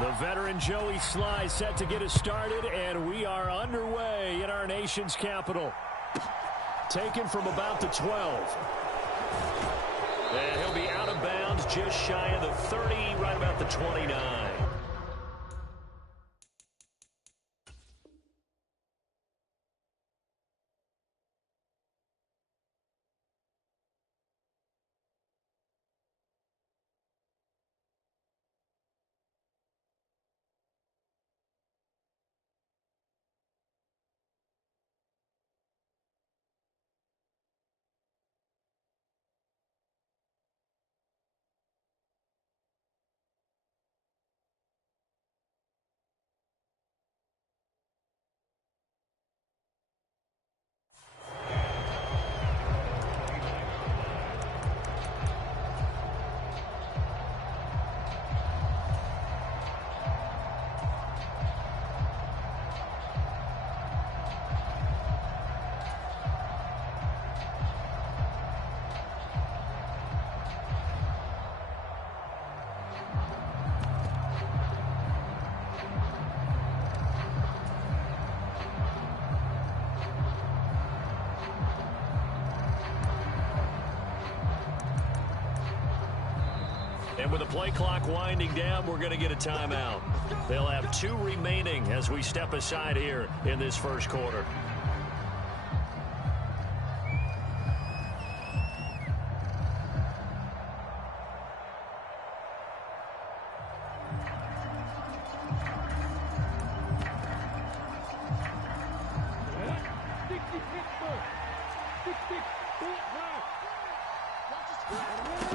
The veteran Joey Sly set to get us started, and we are underway in our nation's capital. Taken from about the 12. And he'll be out of bounds just shy of the 30, right about the 29. And with the play clock winding down, we're going to get a timeout. They'll have 2 remaining as we step aside here in this first quarter.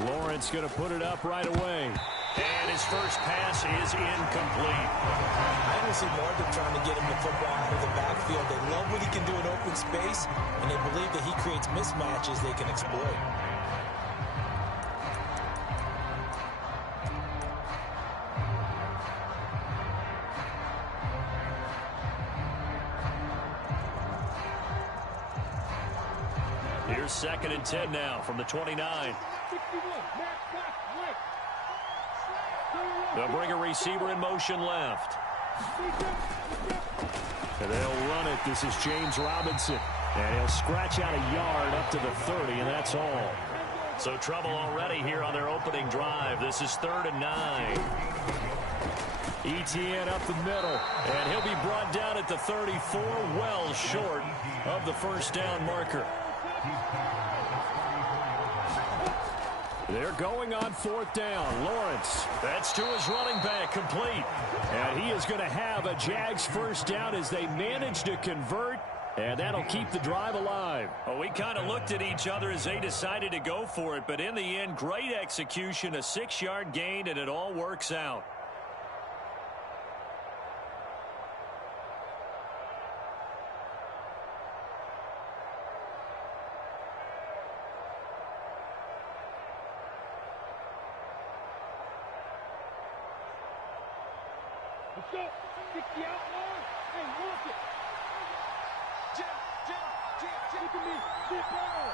Lawrence going to put it up right away. And his first pass is incomplete. I don't see more than trying to get him the football out of the backfield. They love what he can do in open space, and they believe that he creates mismatches they can exploit. Here's 2nd and 10 now from the 29. They'll bring a receiver in motion left. And they'll run it. This is James Robinson. And he'll scratch out a yard up to the 30, and that's all. So trouble already here on their opening drive. This is 3rd and 9. Etienne up the middle. And he'll be brought down at the 34, well short of the first down marker. They're going on 4th down. Lawrence, that's to his running back, complete. And he is going to have a Jags first down as they manage to convert, and that'll keep the drive alive. Well, we kind of looked at each other as they decided to go for it, but in the end, great execution, a 6-yard gain, and it all works out. Let's go. 60 out, Lord. Hey, walk it. Jim. Look at me. Sit down.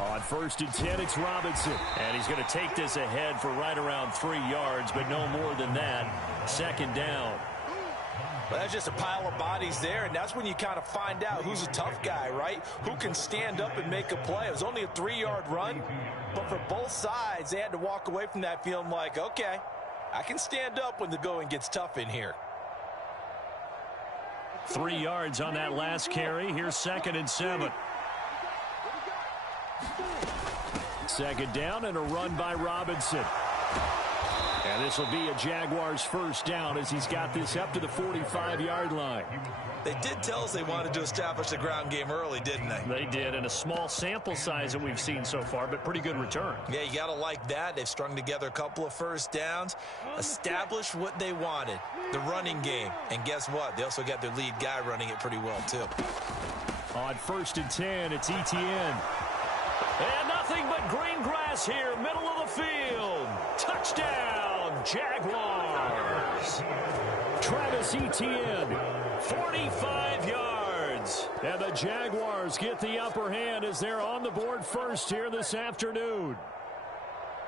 On 1st and 10, it's Robinson. And he's going to take this ahead for right around 3 yards, but no more than that. 2nd down. Well, that's just a pile of bodies there, and that's when you kind of find out who's a tough guy, right? Who can stand up and make a play. It was only a 3-yard run, but for both sides, they had to walk away from that feeling like, okay, I can stand up when the going gets tough in here. 3 yards on that last carry. Here's 2nd and 7. 2nd down and a run by Robinson. And this will be a Jaguars first down as he's got this up to the 45-yard line. They did tell us they wanted to establish the ground game early, didn't they? They did, and a small sample size that we've seen so far, but pretty good return. Yeah, you got to like that. They've strung together a couple of first downs, established what they wanted, the running game. And guess what? They also got their lead guy running it pretty well, too. On 1st and 10, it's Etienne. And nothing but green grass here, middle of the field. Touchdown, Jaguars. Travis Etienne, 45 yards. And the Jaguars get the upper hand as they're on the board first here this afternoon.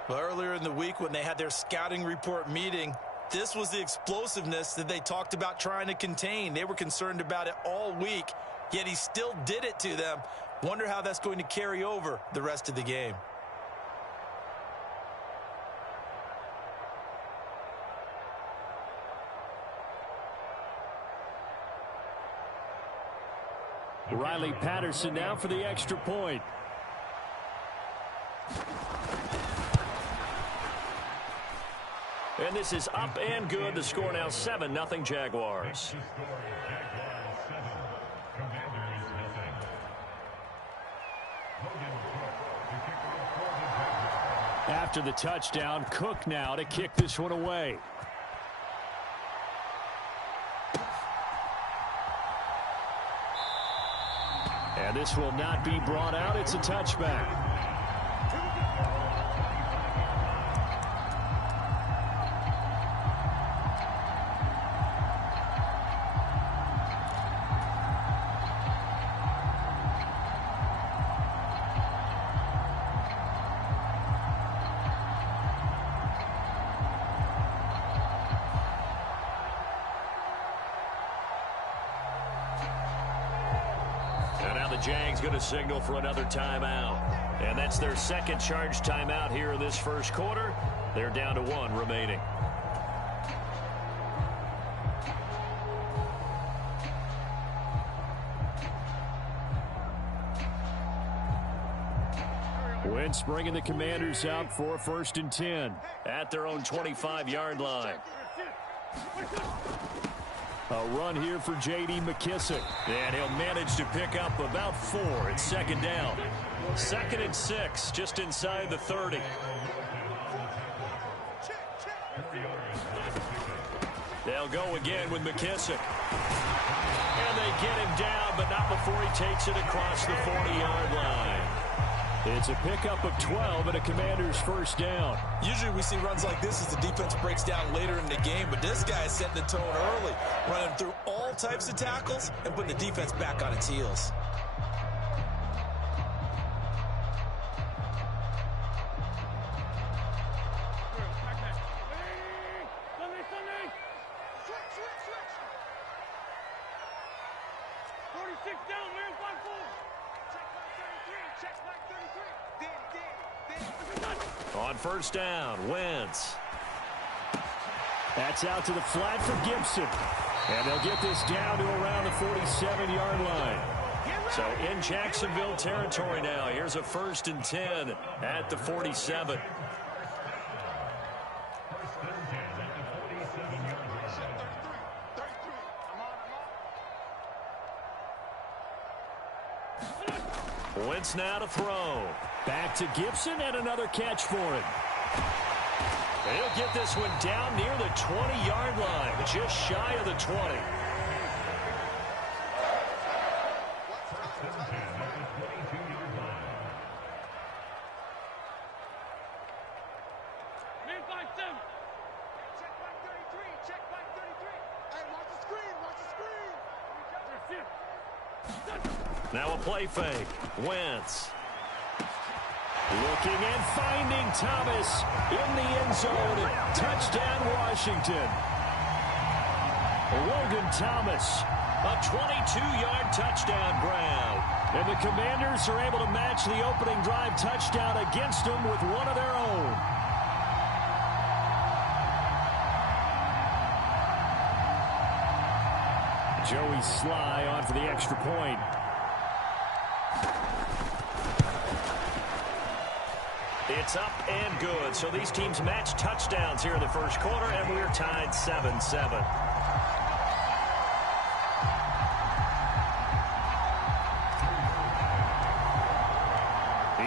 Well, earlier in the week when they had their scouting report meeting, this was the explosiveness that they talked about trying to contain. They were concerned about it all week, yet he still did it to them. Wonder how that's going to carry over the rest of the game. Riley Patterson now for the extra point. And this is up and good. The score now 7-0 Jaguars. After the touchdown, Cook now to kick this one away. And this will not be brought out. It's a touchback. Jags going to signal for another timeout. And that's their second charge timeout here in this first quarter. They're down to 1 remaining. Wentz bringing the Commanders up for 1st and 10 at their own 25-yard line. A run here for J.D. McKissick. And he'll manage to pick up about 4. It's second down. 2nd and 6, just inside the 30. They'll go again with McKissick. And they get him down, but not before he takes it across the 40-yard line. It's a pickup of 12 and a Commander's first down. Usually we see runs like this as the defense breaks down later in the game, but this guy is setting the tone early, running through all types of tackles and putting the defense back on its heels. On first down, Wentz. That's out to the flat for Gibson. And they'll get this down to around the 47-yard line. So in Jacksonville territory now. Here's a 1st and 10 at the 47. Wentz now to throw. Back to Gibson and another catch for him. He'll get this one down near the 20-yard line, just shy of the 20. Now a play fake. Wentz. Looking and finding Thomas in the end zone. Touchdown, Washington. Logan Thomas, a 22-yard touchdown grab. And the Commanders are able to match the opening drive touchdown against them with one of their own. Joey Sly on for the extra point. It's up and good. So these teams match touchdowns here in the first quarter, and we're tied 7-7.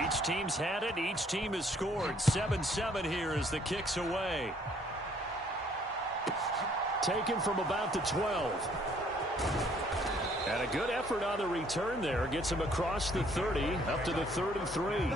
Each team's had it. Each team has scored. 7-7 here as the kick's away. Taken from about the 12. And a good effort on the return there. Gets him across the 30, up to the 33.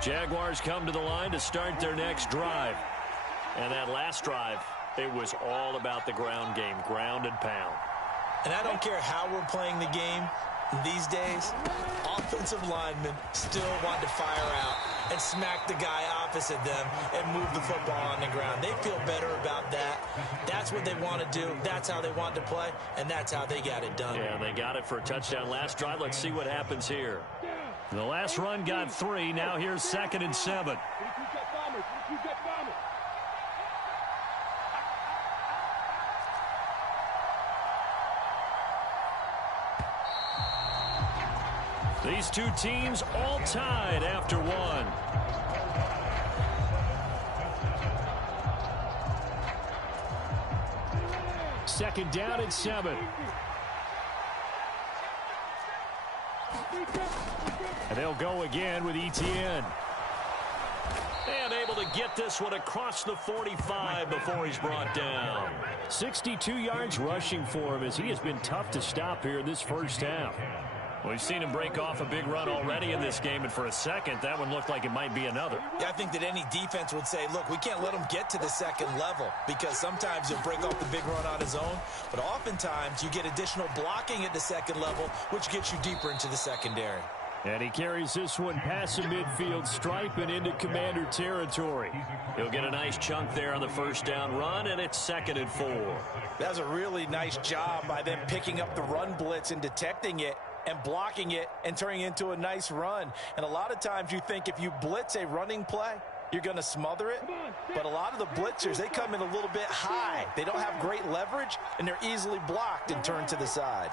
Jaguars come to the line to start their next drive. And that last drive, it was all about the ground game, ground and pound. And I don't care how we're playing the game these days, offensive linemen still want to fire out and smack the guy opposite them and move the football on the ground. They feel better about that. That's what they want to do. That's how they want to play, and that's how they got it done. Yeah, they got it for a touchdown last drive. Let's see what happens here. The last run got 3. Now here's 2nd and 7. These two teams all tied after 1. Second down and 7. And they'll go again with Etienne. And able to get this one across the 45 before he's brought down. 62 yards rushing for him as he has been tough to stop here in this first half. We've seen him break off a big run already in this game, and for a second, that one looked like it might be another. Yeah, I think that any defense would say, look, we can't let him get to the second level because sometimes he'll break off the big run on his own, but oftentimes you get additional blocking at the second level, which gets you deeper into the secondary. And he carries this one past the midfield stripe and into Commander territory. He'll get a nice chunk there on the first down run, and it's 2nd and 4. That's a really nice job by them picking up the run blitz and detecting it and blocking it and turning it into a nice run. And a lot of times you think if you blitz a running play, you're going to smother it. But a lot of the blitzers, they come in a little bit high. They don't have great leverage, and they're easily blocked and turned to the side.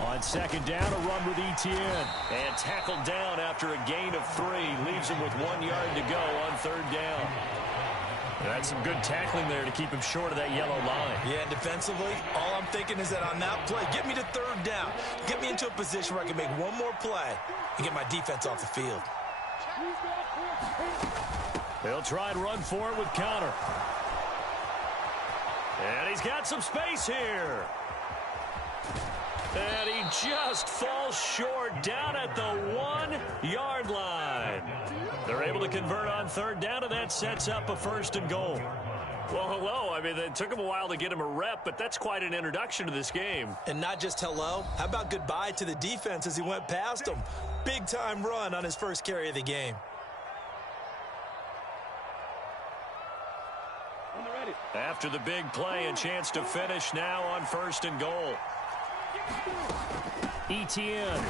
On second down, a run with Etienne. And tackled down after a gain of 3. Leaves him with 1 yard to go on third down. That's some good tackling there to keep him short of that yellow line. Yeah, defensively, all I'm thinking is that on that play, get me to third down. Get me into a position where I can make one more play and get my defense off the field. They'll try and run for it with Connor. And he's got some space here. And he just falls short down at the 1 yard line. They're able to convert on third down, and that sets up a 1st and goal. Well, hello. I mean, it took him a while to get him a rep, but that's quite an introduction to this game. And not just hello. How about goodbye to the defense as he went past him? Big-time run on his first carry of the game. After the big play, a chance to finish now on 1st and goal. Etienne,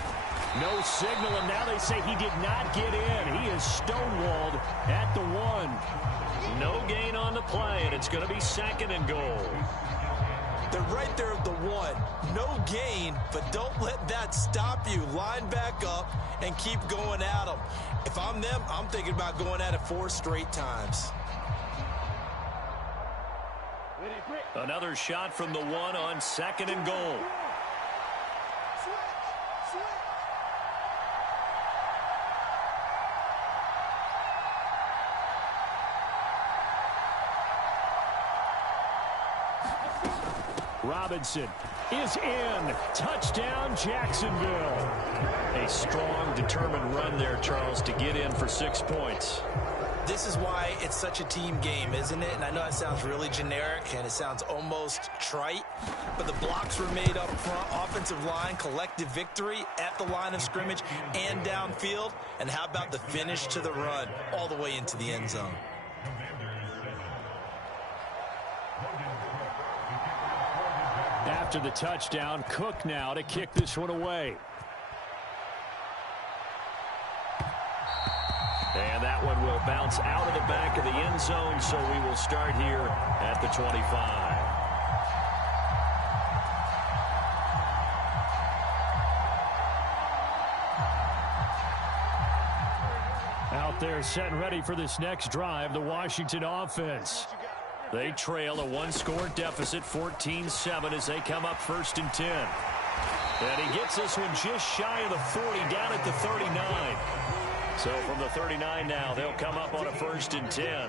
no signal, and now they say he did not get in. He is stonewalled at the 1. No gain on the play, and it's going to be 2nd and goal. They're right there at the 1. No gain, but don't let that stop you. Line back up and keep going at them. If I'm them, I'm thinking about going at it 4 straight times. Another shot from the 1 on 2nd and goal. Robinson is in. Touchdown, Jacksonville. A strong, determined run there, Charles, to get in for 6 points. This is why it's such a team game, isn't it? And I know it sounds really generic and it sounds almost trite, but the blocks were made up front, offensive line, collective victory at the line of scrimmage and downfield. And how about the finish to the run all the way into the end zone? After the touchdown, Cook now to kick this one away. And that one will bounce out of the back of the end zone, so we will start here at the 25. Out there set and ready for this next drive, the Washington offense. They trail a 1-score deficit, 14-7, as they come up 1st and 10. And he gets this one just shy of the 40, down at the 39. So from the 39 now, they'll come up on a 1st and 10.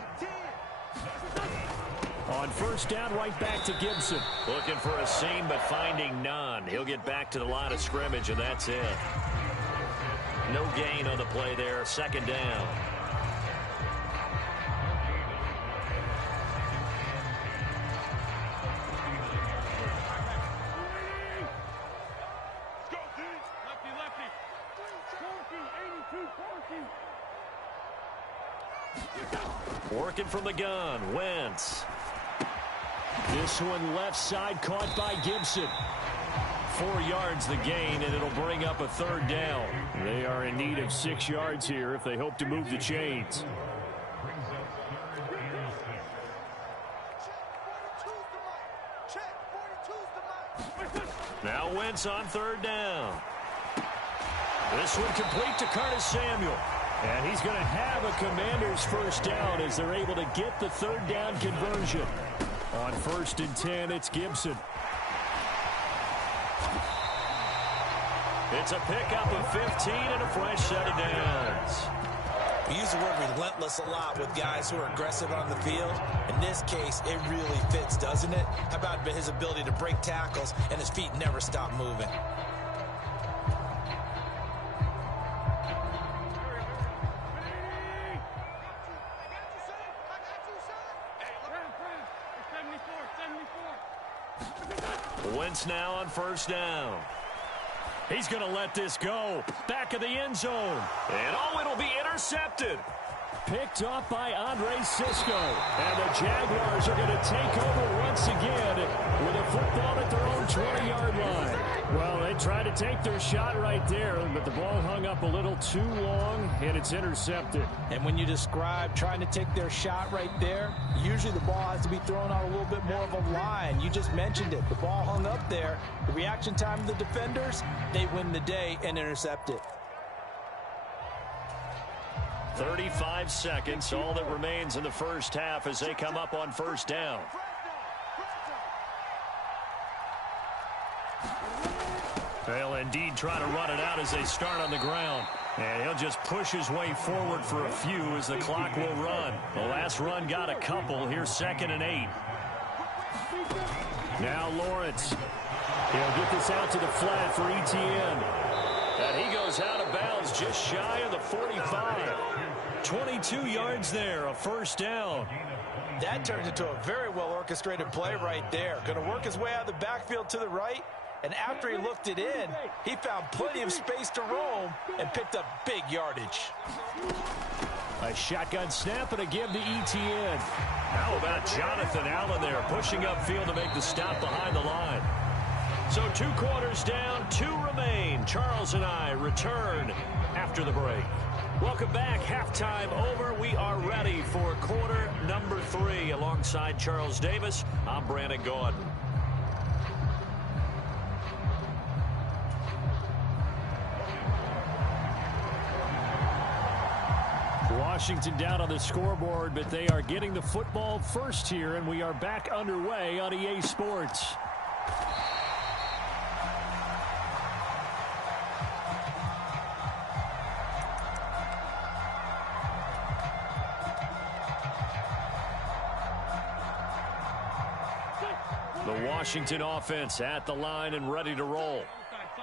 On first down, right back to Gibson. Looking for a seam, but finding none. He'll get back to the line of scrimmage, and that's it. No gain on the play there. Second down. Working from the gun, Wentz. This one left side caught by Gibson. 4 yards the gain, and it'll bring up a third down. They are in need of 6 yards here if they hope to move the chains. Now Wentz on third down. This one complete to Curtis Samuel. And he's going to have a Commanders first down as they're able to get the third down conversion. On 1st and 10, it's Gibson. It's a pickup of 15 and a fresh set of downs. We use the word relentless a lot with guys who are aggressive on the field. In this case, it really fits, doesn't it? How about his ability to break tackles and his feet never stop moving? Wentz now on first down. He's going to let this go. Back of the end zone. And it'll be intercepted. Picked off by Andre Sisco. And the Jaguars are going to take over once again with a football at their own 20-yard line. Well, they tried to take their shot right there, but the ball hung up a little too long, and it's intercepted. And when you describe trying to take their shot right there, usually the ball has to be thrown on a little bit more of a line. You just mentioned it. The ball hung up there. The reaction time of the defenders, they win the day and intercept it. 35 seconds, all that remains in the first half as they come up on first down. They'll indeed try to run it out as they start on the ground. And he'll just push his way forward for a few as the clock will run. The last run got a couple. Here's 2nd and 8. Now Lawrence. He'll get this out to the flat for Etienne. And he goes out of bounds just shy of the 45. 22 yards there, a first down. That turns into a very well-orchestrated play right there. Going to work his way out of the backfield to the right. And after he looked it in, he found plenty of space to roam and picked up big yardage. A shotgun snap and a give to Etienne. How about Jonathan Allen there pushing upfield to make the stop behind the line? So 2 quarters down, 2 remain. Charles and I return after the break. Welcome back. Halftime over. We are ready for quarter number 3. Alongside Charles Davis, I'm Brandon Gordon. Washington down on the scoreboard, but they are getting the football first here, and we are back underway on EA Sports. The Washington offense at the line and ready to roll.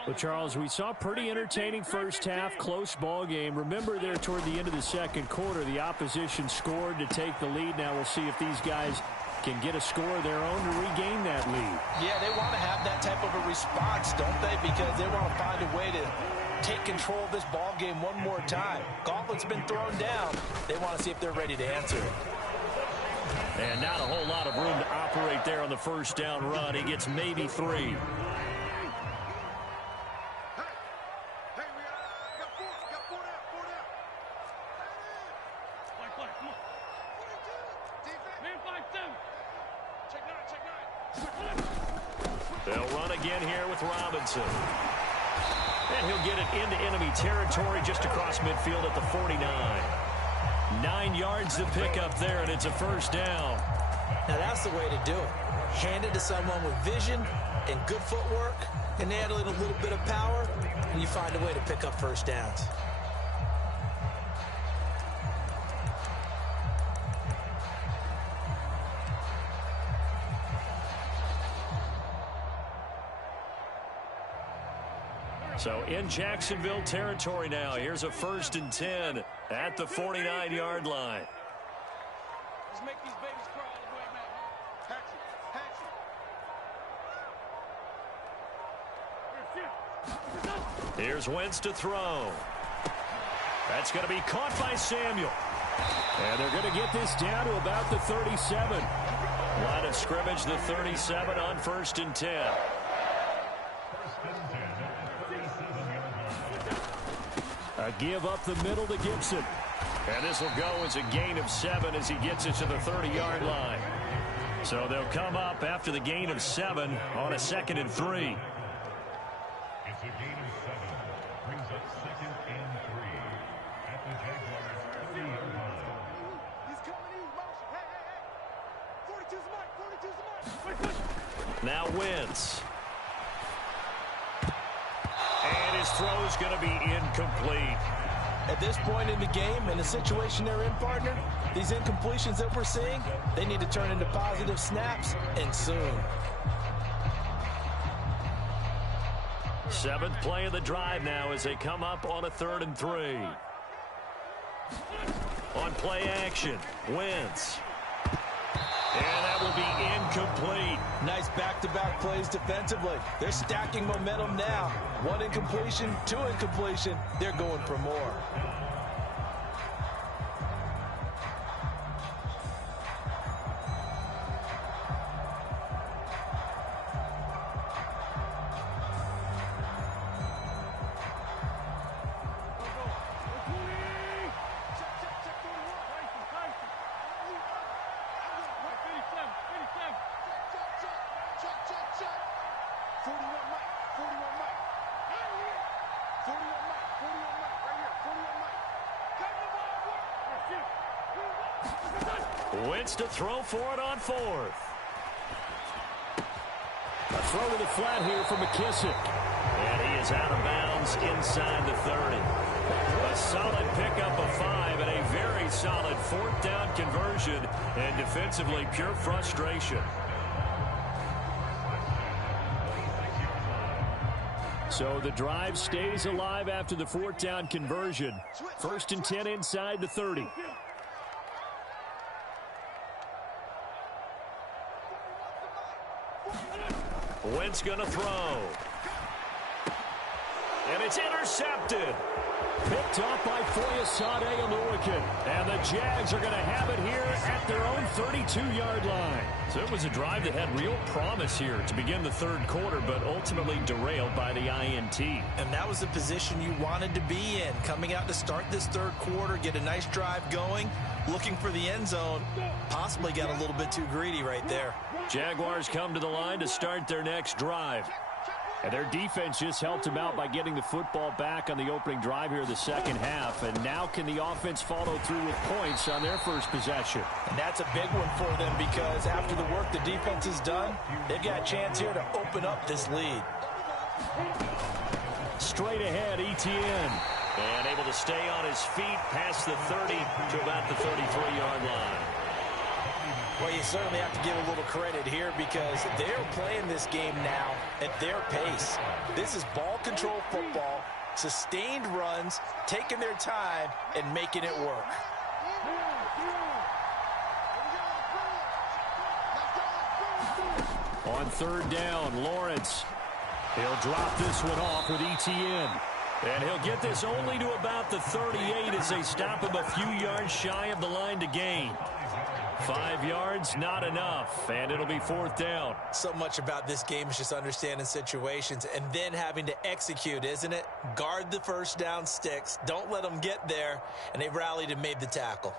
Well, Charles, we saw a pretty entertaining first half, close ball game. Remember there toward the end of the second quarter, the opposition scored to take the lead. Now we'll see if these guys can get a score of their own to regain that lead. Yeah, they want to have that type of a response, don't they? Because they want to find a way to take control of this ball game one more time. Gauntlet's been thrown down. They want to see if they're ready to answer it. And not a whole lot of room to operate there on the first down run. He gets maybe 3. They'll run again here with Robinson. And he'll get it into enemy territory just across midfield at the 49. 9 yards to pick up there, and it's a first down. Now that's the way to do it. Hand it to someone with vision and good footwork, and add a little bit of power, and you find a way to pick up first downs. So in Jacksonville territory now. Here's a 1st and 10 at the 49-yard line. Let's make these babies cry all the way, man. Hatch it. Here's Wentz to throw. That's going to be caught by Samuel. And they're going to get this down to about the 37. Line of scrimmage, the 37 on 1st and 10. A give up the middle to Gibson. And this will go as a gain of 7 as he gets it to the 30-yard line. So they'll come up after the gain of 7 on a 2nd and 3. It's a gain of 7. Brings up 2nd and 3 at the Jaguars' 30-yard line. He's coming in. Motion. Hey. 42's the mic. 42's the mic. Now Wentz. And his throw is going to be incomplete. At this point in the game, in the situation they're in, partner, these incompletions that we're seeing, they need to turn into positive snaps, and soon. 7th play of the drive now as they come up on a 3rd and 3. On play action, Wentz. And that will be incomplete. Nice back-to-back plays defensively. They're stacking momentum now. 1 incompletion, 2 incompletion. They're going for more. Wentz to throw for it on 4th. A throw to the flat here for McKissick. And he is out of bounds inside the 30. A solid pickup of 5 and a very solid 4th down conversion. And defensively, pure frustration. So the drive stays alive after the 4th down conversion. 1st and 10 inside the 30. Wentz going to throw. And it's intercepted. Picked off by Foyesade Oluwakin. And the Jags are going to have it here at their own 32-yard line. So it was a drive that had real promise here to begin the 3rd quarter, but ultimately derailed by the INT. And that was the position you wanted to be in. Coming out to start this 3rd quarter, get a nice drive going, looking for the end zone. Possibly got a little bit too greedy right there. Jaguars come to the line to start their next drive. And their defense just helped them out by getting the football back on the opening drive here in the 2nd half. And now can the offense follow through with points on their first possession? And that's a big one for them because after the work the defense has done, they've got a chance here to open up this lead. Straight ahead, Etienne. And able to stay on his feet past the 30 to about the 33-yard line. Well, you certainly have to give a little credit here because they're playing this game now at their pace. This is ball control football, sustained runs, taking their time, and making it work. On 3rd down, Lawrence. He'll drop this one off with Etienne. And he'll get this only to about the 38 as they stop him a few yards shy of the line to gain. 5 yards, not enough, and it'll be 4th down. So much about this game is just understanding situations and then having to execute, isn't it? Guard the 1st down sticks. Don't let them get there, and they rallied and made the tackle.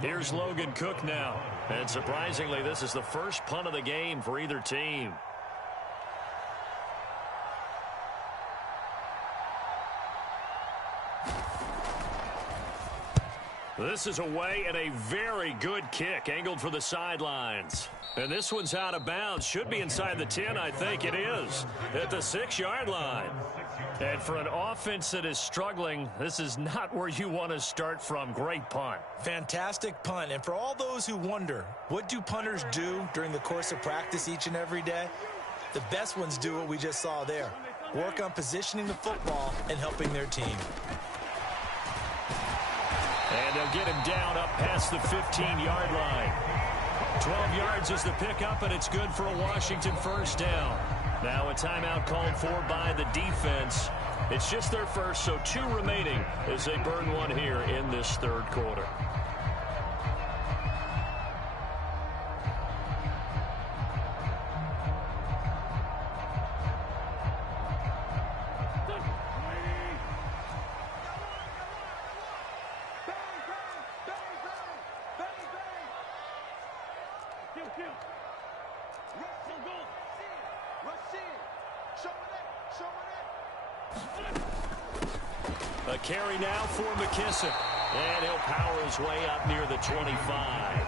Here's Logan Cook now. And surprisingly, this is the first punt of the game for either team. This is away and a very good kick angled for the sidelines. And this one's out of bounds. Should be inside the 10, I think it is. At the 6-yard line. And for an offense that is struggling, this is not where you want to start from. Great punt. Fantastic punt. And for all those who wonder, what do punters do during the course of practice each and every day? The best ones do what we just saw there. work on positioning the football and helping their team. And they'll get him down up past the 15-yard line. 12 yards is the pickup, and it's good for a Washington first down. Now a timeout called for by the defense. It's just their first, so 2 remaining as they burn one here in this third quarter. A carry now for McKissick. And he'll power his way up near the 25.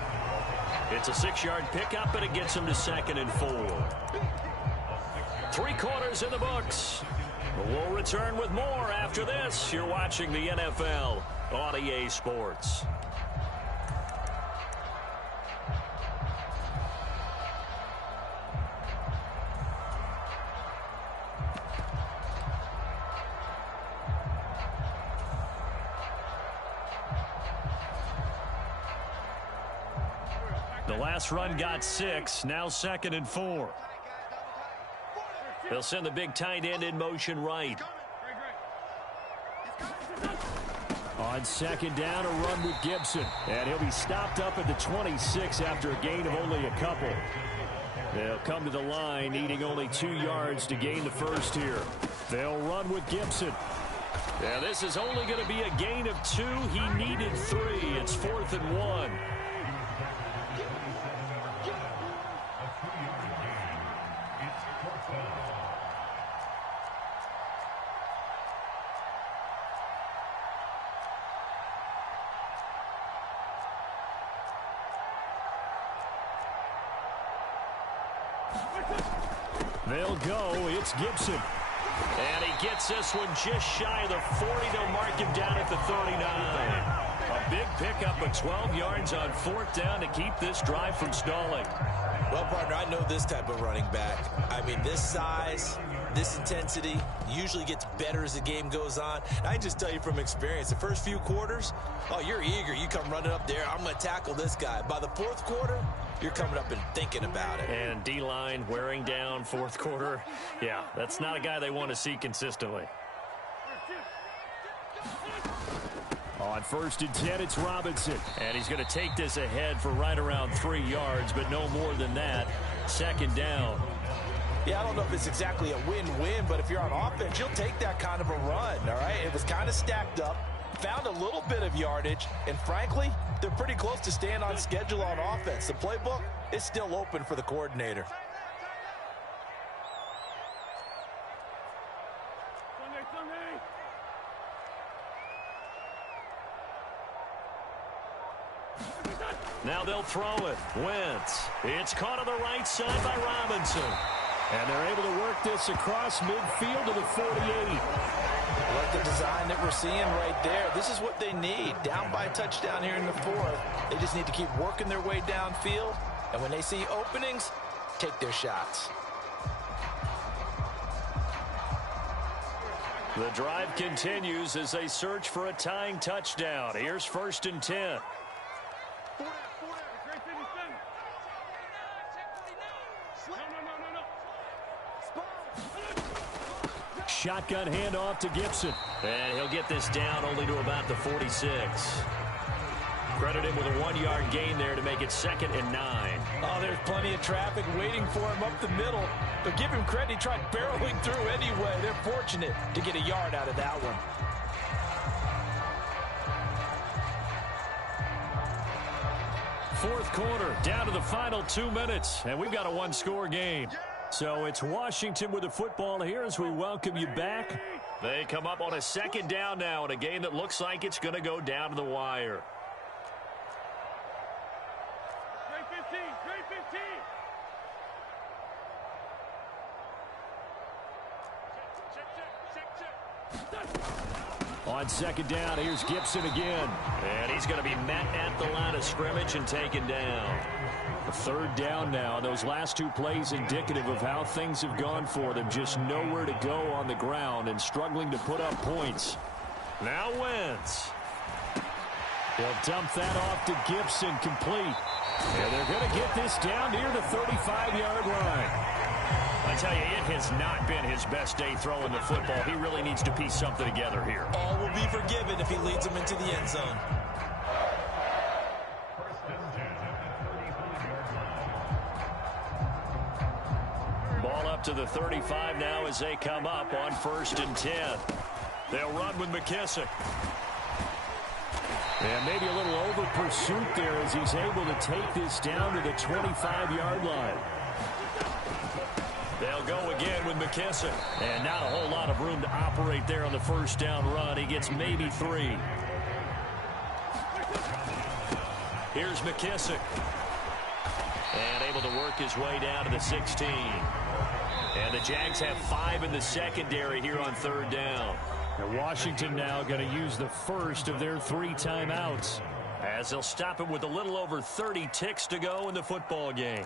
It's a 6-yard pickup, and it gets him to 2nd and 4. 3 quarters in the books. We'll return with more after this. You're watching the NFL on EA Sports. The last run got 6, now 2nd and 4. They'll send the big tight end in motion right. On 2nd down, a run with Gibson. And he'll be stopped up at the 26 after a gain of only a couple. They'll come to the line, needing only 2 yards to gain the first here. They'll run with Gibson. Yeah, this is only going to be a gain of 2. He needed 3. It's 4th and 1. They'll go. It's Gibson. And he gets this one just shy of the 40. They'll mark him down at the 39. A big pickup of 12 yards on 4th down to keep this drive from stalling. Well, partner, I know this type of running back. I mean, this size, this intensity usually gets better as the game goes on. I can just tell you from experience, the first few quarters, oh, you're eager. You come running up there, I'm going to tackle this guy. By the 4th quarter, you're coming up and thinking about it. And D-line wearing down 4th quarter. Yeah, that's not a guy they want to see consistently. On 1st and 10, it's Robinson. And he's going to take this ahead for right around 3 yards, but no more than that. 2nd down. Yeah, I don't know if it's exactly a win-win, but if you're on offense, you'll take that kind of a run, all right? It was kind of stacked up, found a little bit of yardage, and frankly, they're pretty close to staying on schedule on offense. The playbook is still open for the coordinator. Now they'll throw it. Wentz. It's caught on the right side by Robinson. And they're able to work this across midfield to the 48. Like the design that we're seeing right there. This is what they need. Down by a touchdown here in the 4th. They just need to keep working their way downfield. And when they see openings, take their shots. The drive continues as they search for a tying touchdown. Here's 1st and 10. Shotgun handoff to Gibson. And he'll get this down only to about the 46. Credit him with a 1-yard gain there to make it 2nd and 9. Oh, there's plenty of traffic waiting for him up the middle. But give him credit, he tried barreling through anyway. They're fortunate to get a yard out of that one. Fourth quarter, down to the final 2 minutes, and we've got a 1-score game. So it's Washington with the football here as we welcome you back. They come up on a 2nd down now in a game that looks like it's going to go down to the wire. On second down, here's Gibson again. And he's going to be met at the line of scrimmage and taken down. A third down now. Those last two plays indicative of how things have gone for them. Just nowhere to go on the ground and struggling to put up points. Now Wentz. He'll dump that off to Gibson, complete. And they're going to get this down near the 35-yard line. I tell you, it has not been his best day throwing the football. He really needs to piece something together here. All will be forgiven if he leads them into the end zone. Ball up to the 35 now as they come up on 1st and 10. They'll run with McKissick. And maybe a little over pursuit there as he's able to take this down to the 25-yard line. They'll go again with McKissick. And not a whole lot of room to operate there on the first down run. He gets maybe 3. Here's McKissick. And able to work his way down to the 16. And the Jags have 5 in the secondary here on 3rd down. And Washington now going to use the first of their 3 timeouts, as they'll stop it with a little over 30 ticks to go in the football game.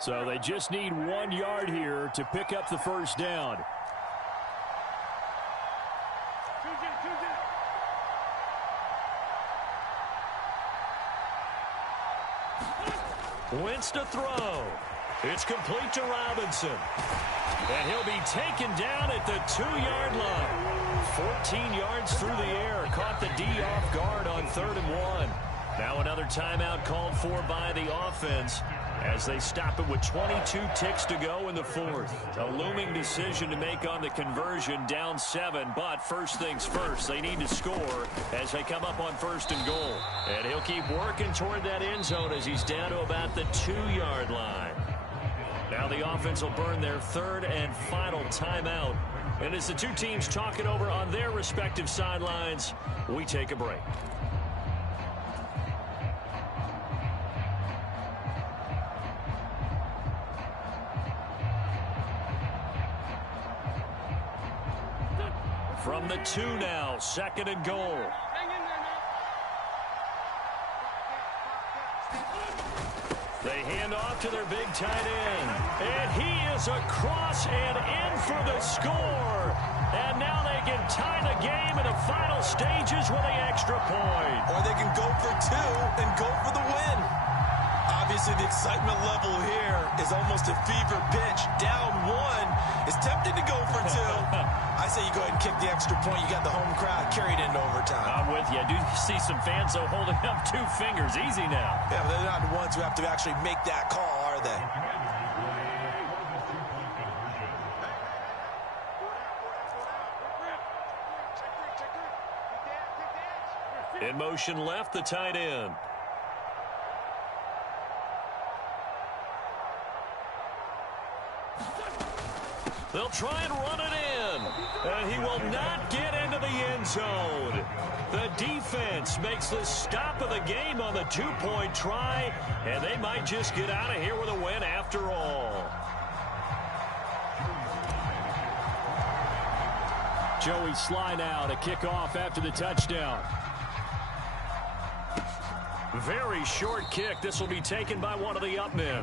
So they just need 1 yard here to pick up the first down. Wentz to throw. It's complete to Robinson. And he'll be taken down at the 2-yard line. 14 yards through the air. Caught the D off guard on 3rd and 1. Now another timeout called for by the offense as they stop it with 22 ticks to go in the 4th. A looming decision to make on the conversion, down 7. But first things first, they need to score as they come up on 1st and goal. And he'll keep working toward that end zone as he's down to about the 2-yard line. Now the offense will burn their 3rd and final timeout. And as the two teams talk it over on their respective sidelines, we take a break. From the 2 now, 2nd and goal. They hand off to their big tight end. And he is across and in for the score. And now they can tie the game in the final stages with the extra point. Or they can go for 2 and go for the win. Obviously, the excitement level here is almost a fever pitch. Down 1. It's tempting to go for 2. I say you go ahead and kick the extra point. You got the home crowd carried into overtime. I'm with you. I do see some fans, though, holding up 2 fingers. Easy now. Yeah, but they're not the ones who have to actually make that call, are they? In motion left, the tight end. They'll try and run it in. And he will not get into the end zone. The defense makes the stop of the game on the 2-point try. And they might just get out of here with a win after all. Joey Sly now to kick off after the touchdown. Very short kick. This will be taken by one of the up men.